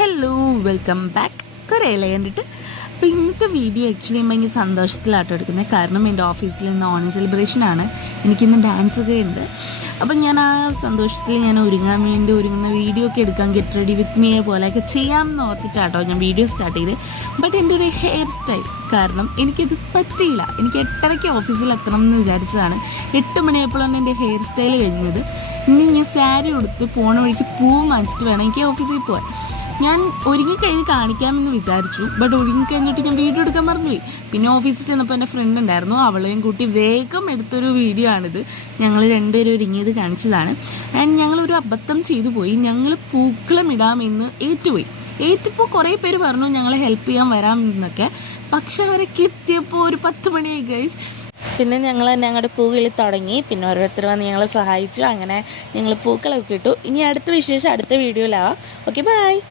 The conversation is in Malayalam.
Hello welcome back. കുറേയല്ലേ കണ്ടിട്ട്. അപ്പോൾ ഇന്നത്തെ വീഡിയോ ആക്ച്വലി ഭയങ്കര സന്തോഷത്തിലാട്ടോ എടുക്കുന്നത്. കാരണം എൻ്റെ ഓഫീസിൽ ഇന്ന് ഓണം സെലിബ്രേഷനാണ്. എനിക്കിന്ന് ഡാൻസ് ഒക്കെ ഉണ്ട്. അപ്പം ഞാൻ ആ സന്തോഷത്തിൽ ഞാൻ ഒരുങ്ങുന്ന വീഡിയോ ഒക്കെ എടുക്കാൻ ഗെറ്റ് റെഡി വിത്ത് മീയെ പോലെയൊക്കെ ചെയ്യാമെന്ന് ഓർത്തിട്ടാട്ടോ ഞാൻ വീഡിയോ സ്റ്റാർട്ട് ചെയ്ത്. ബട്ട് എൻ്റെ ഒരു ഹെയർ സ്റ്റൈൽ കാരണം എനിക്കിത് പറ്റിയില്ല. എനിക്ക് 8:30 ഓഫീസിൽ എത്തണം എന്ന് വിചാരിച്ചതാണ്. 8 മണിയായപ്പോഴാണ് എൻ്റെ ഹെയർ സ്റ്റൈൽ കഴിഞ്ഞത്. ഇനി ഞാൻ സാരി ഉടുത്ത് പോണ വഴിക്ക് പൂവ് വാങ്ങിച്ചിട്ട് വേണം എനിക്ക് ഓഫീസിൽ പോകാൻ. ഞാൻ ഒരുങ്ങിക്കഴിഞ്ഞ് കാണിക്കാമെന്ന് വിചാരിച്ചു. ബട്ട് ഒരുങ്ങിക്കഴിഞ്ഞിട്ട് ഞാൻ വീഡിയോ എടുക്കാൻ മറന്നുപോയി. പിന്നെ ഓഫീസിൽ ചെന്നപ്പോൾ എൻ്റെ ഫ്രണ്ട് ഉണ്ടായിരുന്നു. അവളെയും കൂട്ടി വേഗം എടുത്തൊരു വീഡിയോ ആണിത്. ഞങ്ങൾ രണ്ടുപേരും ഒരുങ്ങിയത് കാണിച്ചതാണ്. ആൻഡ് ഞങ്ങളൊരു അബദ്ധം ചെയ്തു പോയി. ഞങ്ങൾ പൂക്കളം ഇടാമെന്ന് ഏറ്റുപോയി. കുറേ പേര് പറഞ്ഞു ഞങ്ങളെ ഹെൽപ്പ് ചെയ്യാൻ വരാമെന്നൊക്കെ. പക്ഷെ അവരൊക്കെ എത്തിയപ്പോൾ ഒരു 10 മണിയായി ഗൈസ്. പിന്നെ ഞങ്ങൾ ഞങ്ങളുടെ പൂക്കളി തുടങ്ങി. പിന്നെ ഓരോരുത്തർ വന്ന് ഞങ്ങളെ സഹായിച്ചു. അങ്ങനെ ഞങ്ങൾ പൂക്കളൊക്കെ ഇട്ടു. ഇനി അടുത്ത വിശേഷം അടുത്ത വീഡിയോയിലാവാം. Okay bye.